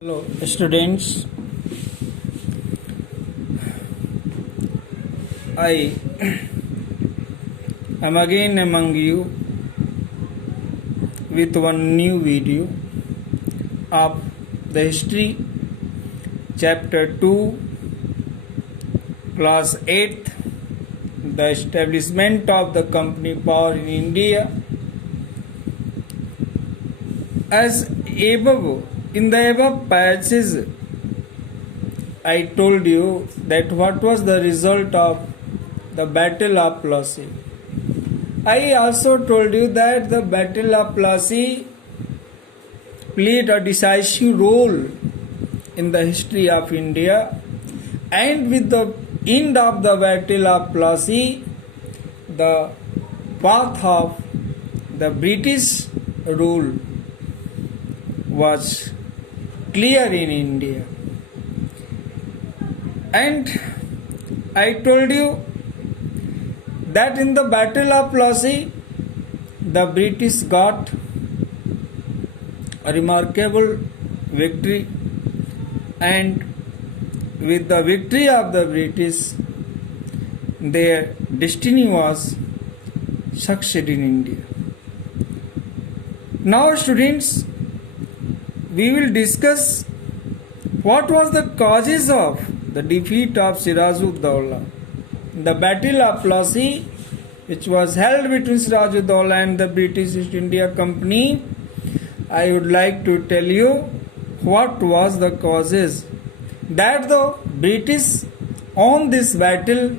Hello, students. I am again among you with one new video of the history, chapter 2, class 8th, the establishment of the company power in India. As above, in the above passage, I told you that what was the result of the Battle of Plassey. I also told you that the Battle of Plassey played a decisive role in the history of India, and with the end of the Battle of Plassey, the path of the British rule was clear in India. And I told you that in the Battle of Plassey, the British got a remarkable victory, and with the victory of the British, their destiny was succeed in India. Now, students, we will discuss what was the causes of the defeat of Siraj-ud-Dawla. The Battle of Plassey, which was held between Siraj-ud-Dawla and the British East India Company, I would like to tell you what was the causes that the British won this battle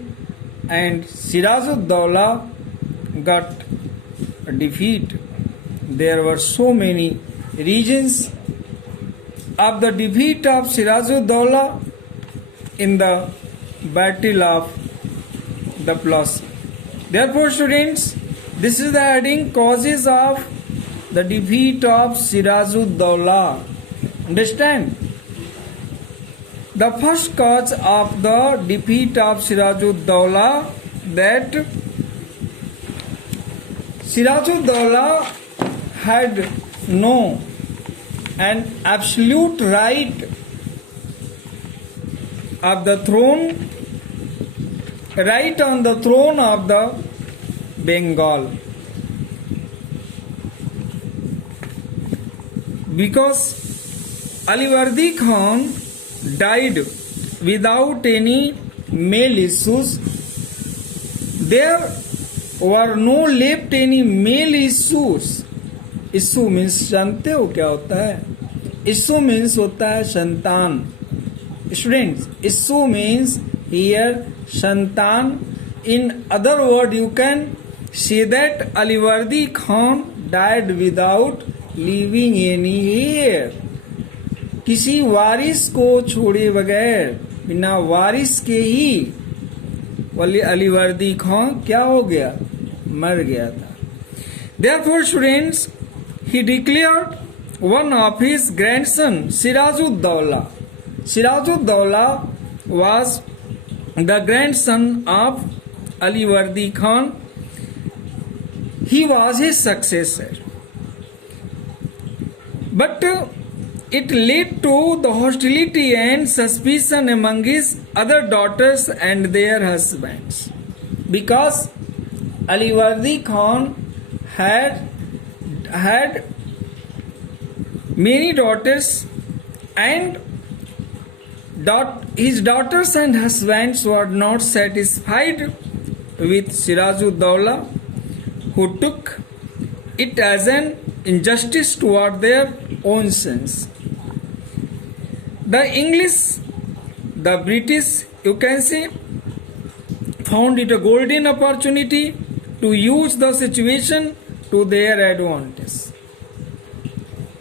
and Siraj-ud-Dawla got a defeat. There were so many reasons of the defeat of Siraj-ud-Dawla in the Battle of the Plassey. Therefore, students, this is the heading causes of the defeat of Siraj-ud-Dawla. Understand? The first cause of the defeat of Siraj-ud-Dawla, that Siraj-ud-Dawla had no an absolute right of the throne, right on the throne of the Bengal, because Alivardi Khan died without any male issues. There were no left any male issues. Issue means जानते हो क्या होता है? Issue means होता है संतान. Students, issue means here संतान. In other word you can say that Alivardi Khan died without living any heir. किसी वारिस को छोड़े बगैर, बिना वारिस के ही अलीवर्दी खान क्या हो गया? मर गया था. Therefore, students, he declared one of his grandson, Siraj-ud-Dawla. Siraj-ud-Dawla was the grandson of Alivardi Khan. He was his successor. But it led to the hostility and suspicion among his other daughters and their husbands, because Alivardi Khan had many daughters, and his daughters and husbands were not satisfied with Siraj-ud-Dawla, who took it as an injustice toward their own sons. The English, the British, you can say, found it a golden opportunity to use the situation to their advantage.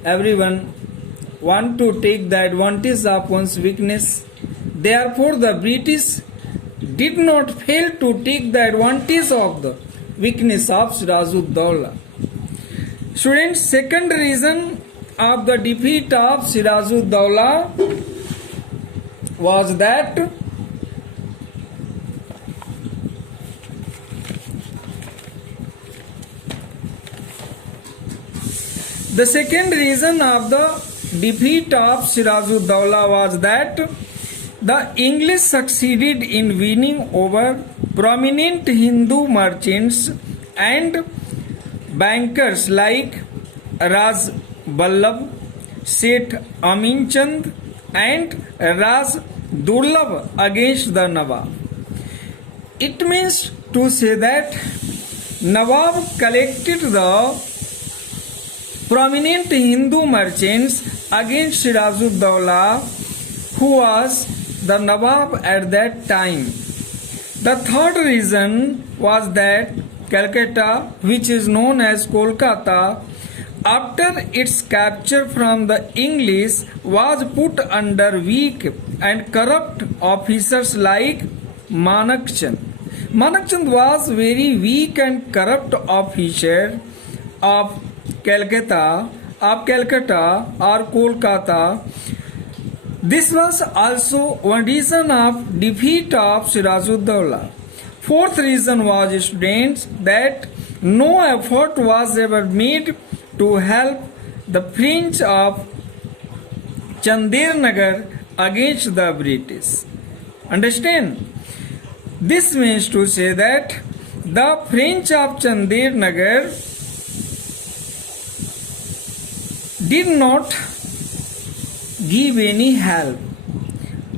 Everyone want to take the advantage of one's weakness. Therefore, the British did not fail to take the advantage of the weakness of Siraj-ud-Dawla. Students, second reason of the defeat of Siraj-ud-Dawla was that the second reason of the defeat of Sirajuddaulah was that the English succeeded in winning over prominent Hindu merchants and bankers like Raz Ballabh, Seth Aminchand and Raz Durlabh against the Nawab. It means to say that Nawab collected the prominent Hindu merchants against Sirajuddaulah, who was the Nawab at that time. The third reason was that Calcutta, which is known as Kolkata, after its capture from the English, was put under weak and corrupt officers like Manak Chand. Manak Chand was very weak and corrupt officer of Calcutta or Kolkata. This was also one reason of defeat of Sirajuddaulah. Fourth reason was, students, that no effort was ever made to help the French of Chandernagar against the British. Understand? This means to say that the French of Chandernagar did not give any help.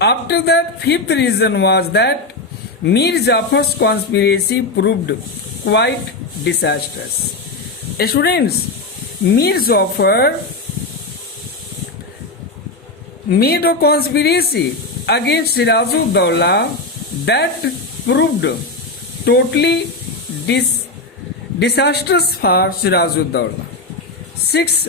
After that, fifth reason was that Mir Jafar's conspiracy proved quite disastrous. Students, Mir Jafar made a conspiracy against Sirajuddaulah that proved totally disastrous for Sirajuddaulah. Sixth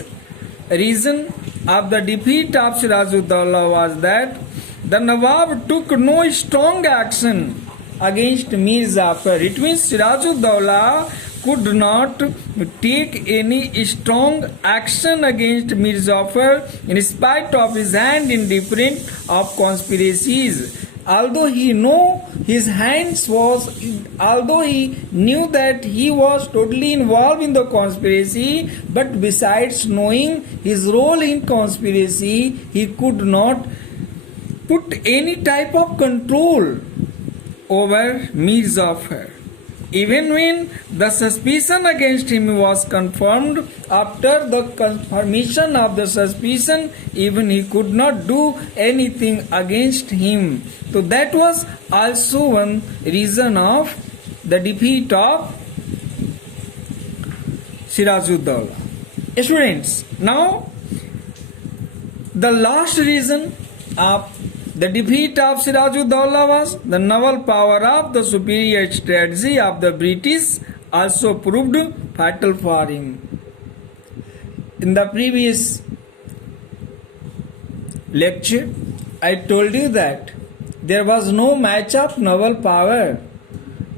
reason of the defeat of Sirajuddaulah was that the Nawab took no strong action against Mir Jafar. It means Sirajuddaulah could not take any strong action against Mir Jafar in spite of his hand in different of conspiracies. Although he knew that he was totally involved in the conspiracy, but besides knowing his role in conspiracy, he could not put any type of control over Mir Jafar. Even when the suspicion against him was confirmed, after the confirmation of the suspicion, even he could not do anything against him. So that was also one reason of the defeat of Sirajuddaulah. Students, now the last reason of the defeat of Sirajuddaulah was the naval power of the superior strategy of the British also proved fatal for him. In the previous lecture, I told you that there was no match of naval power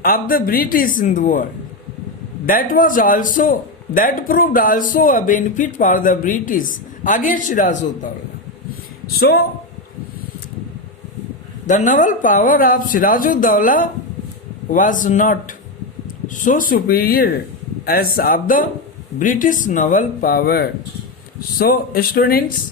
of the British in the world. That proved also a benefit for the British against Sirajuddaulah. So the naval power of Sirajuddaulah was not so superior as of the British naval power. So, students,